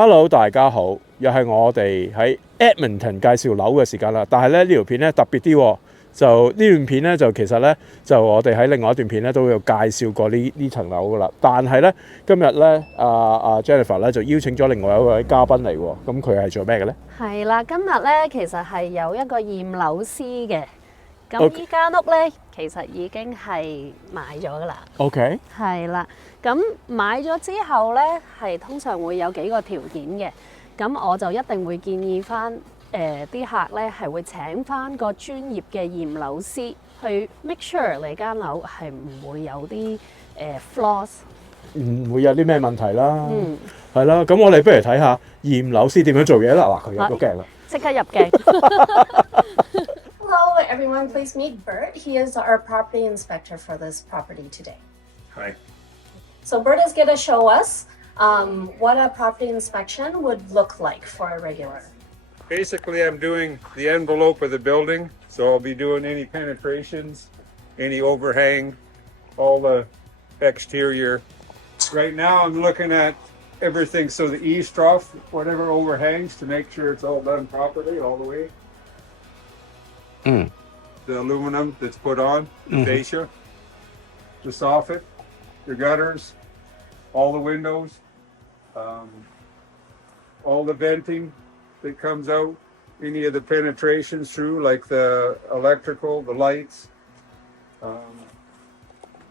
Hello， 大家好，又係我哋喺 Edmonton 介紹樓嘅時間啦。但係咧呢條片咧特別啲喎，就呢段片咧就其實咧就我哋喺另外一段片咧都有介紹過呢層樓噶啦。但係咧今日咧Jennifer 咧就邀請咗另外一位嘉賓嚟喎，咁佢係做咩嘅咧？係啦，今日咧其實係有一個驗樓師嘅。咁依間屋咧，其實已經係買咗噶啦。OK。係啦，咁買咗之後咧，係通常會有幾個條件嘅。咁我就一定會建議翻啲客咧係會請翻個專業嘅驗樓師去 make sure 你間樓係唔會有啲flaws， 唔會有啲咩問題啦。係啦，咁我哋不如睇下驗樓師點樣做嘢啦。嗱，佢入咗鏡啦，即刻入鏡。Hello, everyone. Please meet Bert. He is our property inspector for this property today. Hi. So Bert is going to show us what a property inspection would look like for a regular. Basically, I'm doing the envelope of the building, so I'll be doing any penetrations, any overhang, all the exterior. Right now, I'm looking at everything, so the eaves trough, whatever overhangs, to make sure it's all done properly all the way. The aluminum that's put on, the fascia, the soffit, the gutters, all the windows, all the venting that comes out, any of the penetrations through, like the electrical, the lights,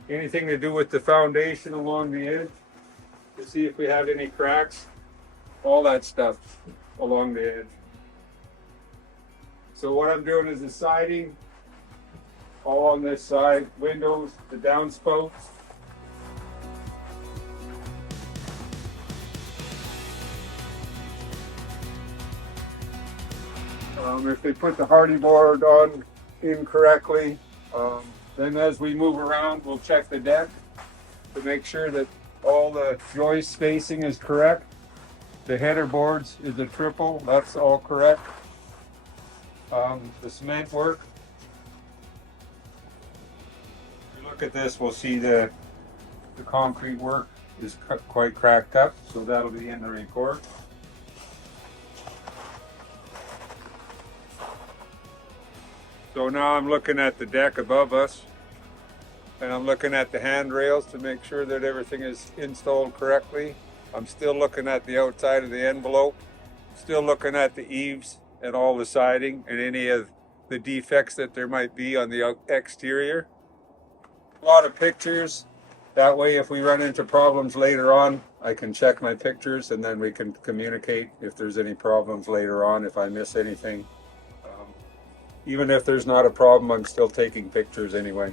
anything to do with the foundation along the edge, to see if we have any cracks, all that stuff along the edge. So what I'm doing is the siding, all on this side, windows, the downspouts. If they put the hardy board on incorrectly, then as we move around, we'll check the deck to make sure that all the joist spacing is correct. The header boards is a triple, that's all correct. The cement work. If you look at this, we'll see the concrete work is quite cracked up, so that'll be in the report. So now I'm looking at the deck above us, and I'm looking at the handrails to make sure that everything is installed correctly. I'm still looking at the outside of the envelope, still looking at the eaves and all the siding and any of the defects that there might be on the exterior. A lot of pictures. That way, if we run into problems later on, I can check my pictures and then we can communicate if there's any problems later on, if I miss anything. Even if there's not a problem, I'm still taking pictures anyway.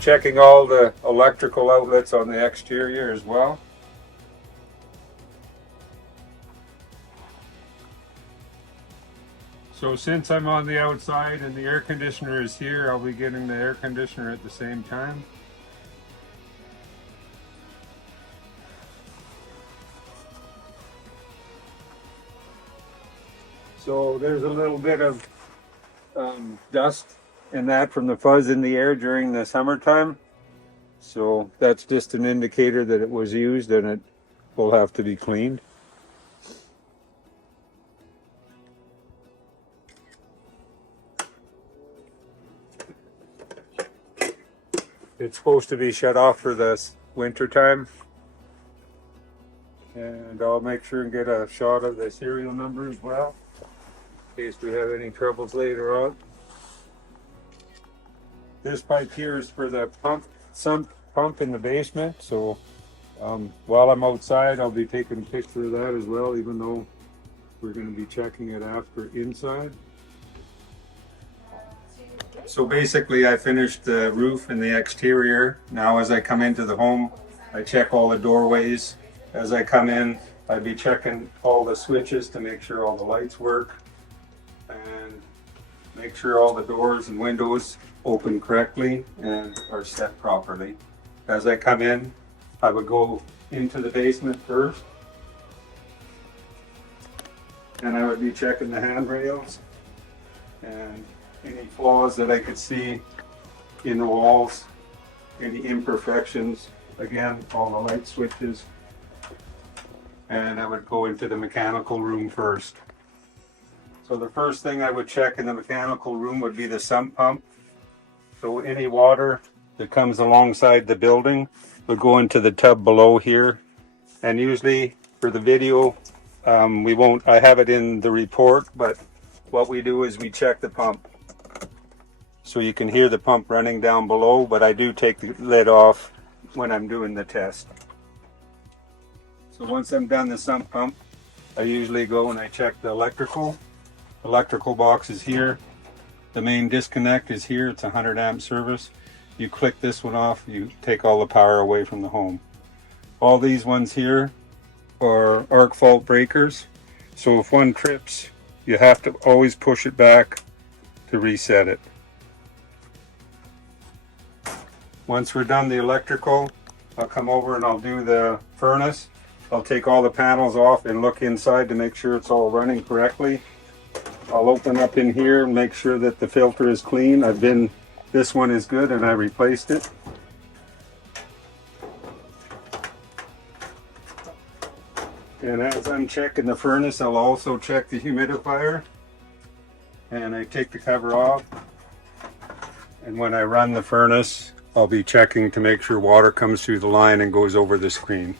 Checking all the electrical outlets on the exterior as well. So since I'm on the outside and the air conditioner is here, I'll be getting the air conditioner at the same time. So there's a little bit of dust and that from the fuzz in the air during the summertime. So that's just an indicator that it was used and it will have to be cleaned. It's supposed to be shut off for this winter time. And I'll make sure and get a shot of the serial number as well, in case we have any troubles later on. This pipe here is for the sump pump in the basement, so while I'm outside I'll be taking a picture of that as well, even though we're going to be checking it after inside. So basically I finished the roof and the exterior. Now as I come into the home, I check all the doorways. As I come in, I'd be checking all the switches to make sure all the lights work and make sure all the doors and windows open correctly and are set properly. As I come in, I would go into the basement first. And I would be checking the handrails and any flaws that I could see in the walls, any imperfections, again, all the light switches. And I would go into the mechanical room first. So the first thing I would check in the mechanical room would be the sump pump. So any water that comes alongside the building would go into the tub below here. And usually for the video, I have it in the report, but what we do is we check the pump. So you can hear the pump running down below, but I do take the lid off when I'm doing the test. So once I'm done the sump pump, I usually go and I check the electrical. Electrical box is here. The main disconnect is here. It's a 100 amp service. You click this one off, you take all the power away from the home. All these ones here are arc fault breakers. So if one trips, you have to always push it back to reset it. Once we're done the electrical, I'll come over and I'll do the furnace. I'll take all the panels off and look inside to make sure it's all running correctly. I'll open up in here and make sure that the filter is clean. This one is good and I replaced it. And as I'm checking the furnace, I'll also check the humidifier. And I take the cover off. And when I run the furnace, I'll be checking to make sure water comes through the line and goes over the screen.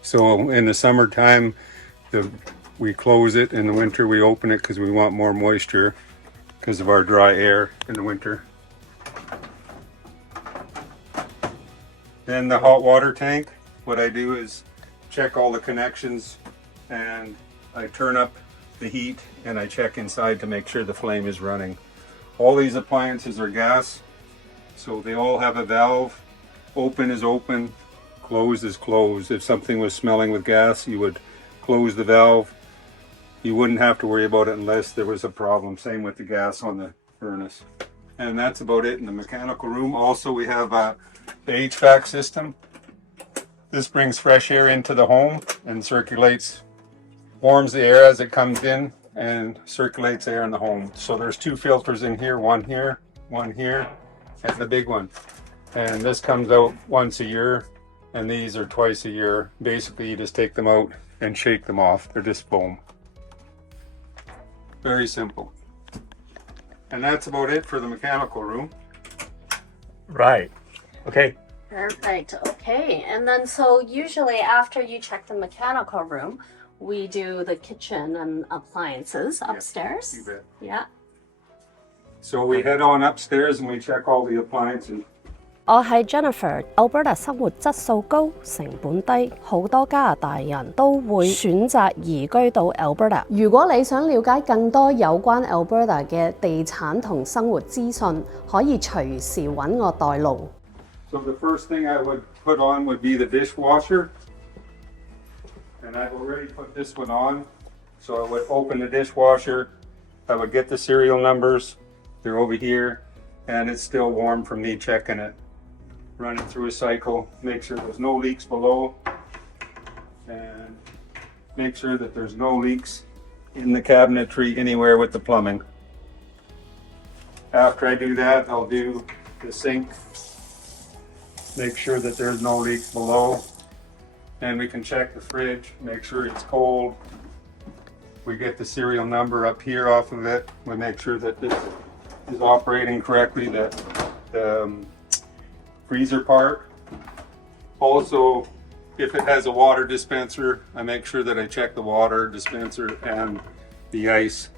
So in the summertime, we close it. In the winter, we open it because we want more moisture because of our dry air in the winter. Then the hot water tank, what I do is check all the connections and I turn up the heat and I check inside to make sure the flame is running. All these appliances are gas, so they all have a valve. Open is open, closed is closed. If something was smelling with gas, you would close the valve. You wouldn't have to worry about it unless there was a problem. Same with the gas on the furnace. And that's about it in the mechanical room. Also, we have the HVAC system. This brings fresh air into the home and warms the air as it comes in and circulates air in the home. So there's two filters in here, one here, and the big one. And this comes out once a year, and these are twice a year. Basically, you just take them out and shake them off. They're just foam. Very simple. And that's about it for the mechanical room. Right. Okay. Perfect. Okay. And then so usually after you check the mechanical room, we do the kitchen and appliances upstairs. You bet. Yeah. So we head on upstairs and we check all the appliances. 我係 Jennifer。Alberta 生活質素高，成本低，好多加拿大人都會選擇移居到 Alberta。如果你想了解更多有關 Alberta 嘅地產同生活資訊，可以隨時揾我代勞。So the first thing I would put on would be the dishwasher. And I've already put this one on. So I would open the dishwasher. I would get the serial numbers. They're over here. And it's still warm from me checking it. Run it through a cycle. Make sure there's no leaks below. And make sure that there's no leaks in the cabinetry anywhere with the plumbing. After I do that, I'll do the sink. Make sure that there's no leaks below. And we can check the fridge, make sure it's cold. We get the serial number up here off of it. We make sure that this is operating correctly, that the freezer part. Also, if it has a water dispenser, I make sure that I check the water dispenser and the ice.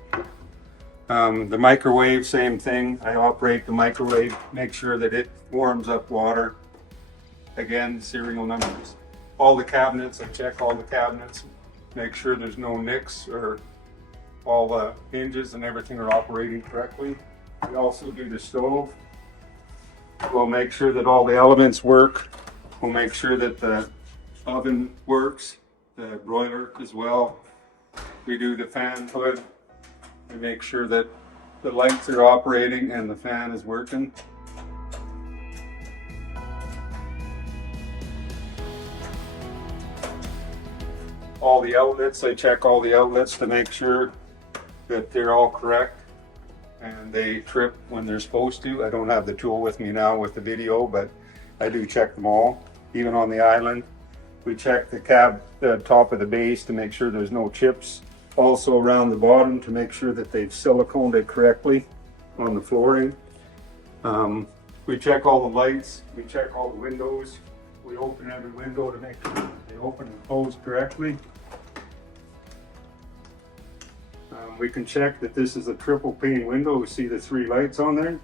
The microwave, same thing. I operate the microwave, make sure that it warms up water. Again, serial numbers. All the cabinets, I check all the cabinets, make sure there's no nicks or all the hinges and everything are operating correctly. We also do the stove. We'll make sure that all the elements work. We'll make sure that the oven works, the broiler as well. We do the fan hood. We make sure that the lights are operating and the fan is working. all the outlets. I check all the outlets to make sure that they're all correct and they trip when they're supposed to. I don't have the tool with me now with the video, but I do check them all, even on the island. We check the top of the base to make sure there's no chips. Also around the bottom to make sure that they've siliconed it correctly on the flooring. We check all the lights, we check all the windows. We open every window to make sure they open and close correctly. We can check that this is a triple pane window. We see the 3 lights on there.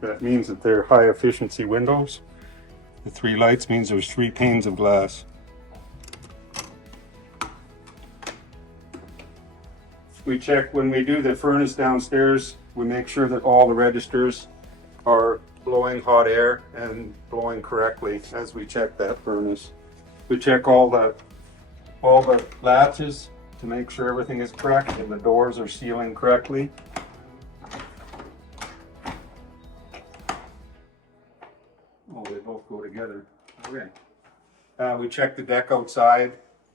That means that they're high efficiency windows. The 3 lights means there's 3 panes of glass. We check when we do the furnace downstairs, we make sure that all the registers are blowing hot air and blowing correctly as we check that furnace. We check all the latches to make sure everything is correct and the doors are sealing correctly. Oh, they both go together. Okay. We check the deck outside.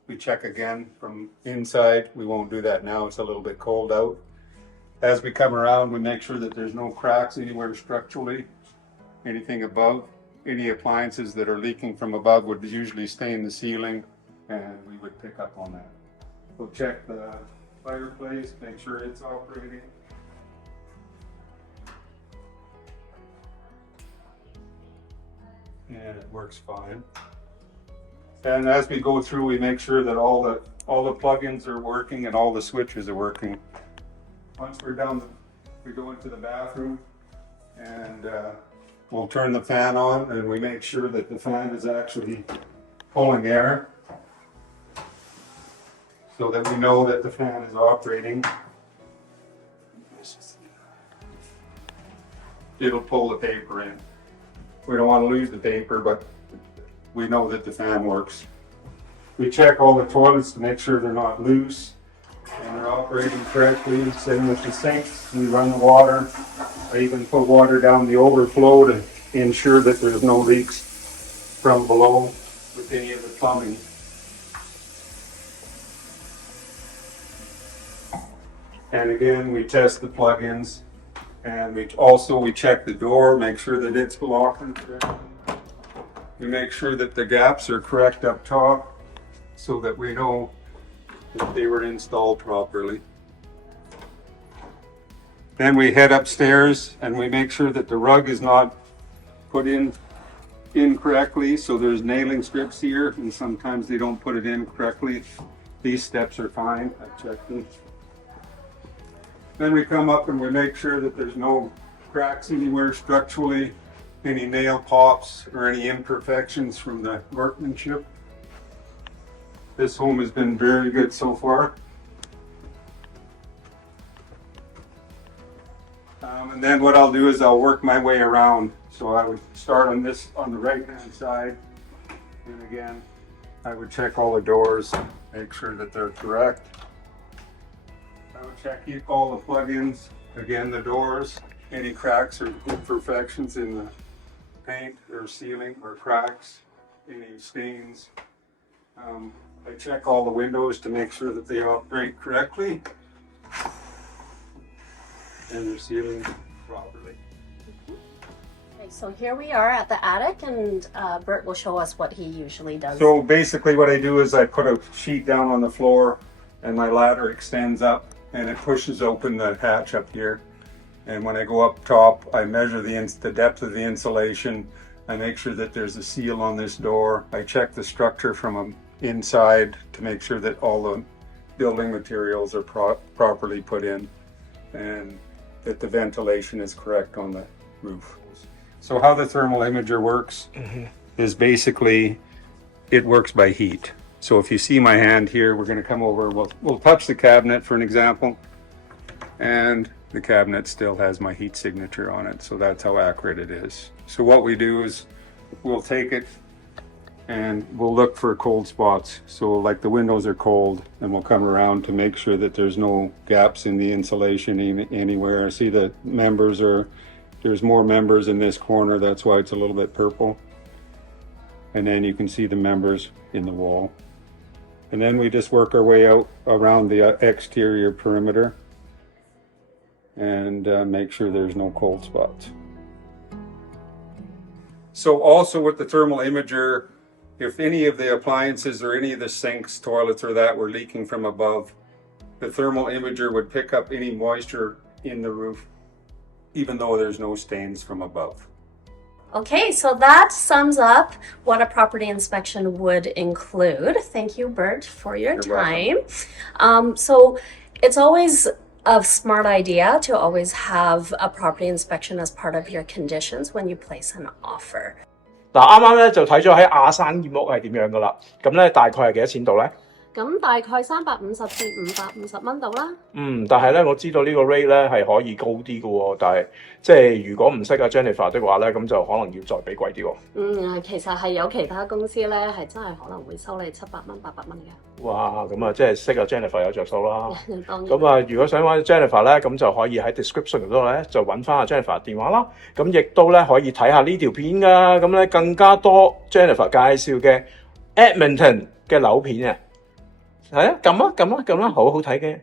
We check again from inside. We won't do that now. It's a little bit cold out. As we come around, we make sure that there's no cracks anywhere structurally. Anything above, any appliances that are leaking from above would usually stay in the ceiling, and we would pick up on that. We'll check the fireplace, make sure it's operating. And it works fine. And as we go through, we make sure that all the plugins are working and all the switches are working. Once we're done, we go into the bathroom and we'll turn the fan on and we make sure that the fan is actually pulling air so that we know that the fan is operating. It'll pull the paper in. We don't want to lose the paper, but we know that the fan works. We check all the toilets to make sure they're not loose and they're operating correctly. Same with the sinks. We run the water. I even put water down the overflow to ensure that there's no leaks from below with any of the plumbing. And again, we test the plugins, and we check the door, make sure that it's locking correctly. We make sure that the gaps are correct up top so that we know that they were installed properly. Then we head upstairs and we make sure that the rug is not put in incorrectly. So there's nailing strips here and sometimes they don't put it in correctly. These steps are fine. I checked them. Then we come up and we make sure that there's no cracks anywhere structurally, any nail pops or any imperfections from the workmanship. This home has been very good so far. And then what I'll do is I'll work my way around. So I would start on the right hand side. And again, I would check all the doors, make sure that they're correct. I would check all the plugins, again the doors, any cracks or imperfections in the paint or ceiling or cracks, any stains. I check all the windows to make sure that they operate correctly and they're sealing properly. Okay, so here we are at the attic, and Bert will show us what he usually does. So basically what I do is I put a sheet down on the floor and my ladder extends up and it pushes open the hatch up here. And when I go up top, I measure the depth of the insulation. I make sure that there's a seal on this door. I check the structure from inside to make sure that all the building materials are properly put in and that the ventilation is correct on the roof. So how the thermal imager works is basically it works by heat. So if you see my hand here, we're going to come over, we'll touch the cabinet for an example, and the cabinet still has my heat signature on it. So that's how accurate it is. So what we do is we'll take it and we'll look for cold spots. So like the windows are cold, and we'll come around to make sure that there's no gaps in the insulation anywhere. I see the members there's more members in this corner. That's why it's a little bit purple. And then you can see the members in the wall. And then we just work our way out around the exterior perimeter and make sure there's no cold spots. So also with the thermal imager, if any of the appliances or any of the sinks, toilets or that were leaking from above, the thermal imager would pick up any moisture in the roof, even though there's no stains from above. Okay, so that sums up what a property inspection would include. Thank you, Bert, for your You're time. So it's always a smart idea to always have a property inspection as part of your conditions when you place an offer. 嗱，啱啱咧就睇咗喺亞省驗屋係點樣噶啦，咁咧大概係幾多錢度咧？咁大概350至550蚊度啦。但係咧我知道呢個 rate 咧係可以高啲嘅喎，但係即係如果唔識阿 Jennifer 的話咧，咁就可能要再俾貴啲喎。其實係有其他公司咧係真係可能會收你700蚊、800蚊嘅。哇，咁啊即係識阿 Jennifer 有着數啦。當然。咁啊，如果想揾 Jennifer 咧，咁就可以喺 description 嗰度咧就揾翻阿 Jennifer 電話啦。咁亦都咧可以睇下呢條片㗎。咁咧更加多 Jennifer 介紹嘅 Edmonton 嘅樓片啊！係啊，撳啦，好好睇嘅。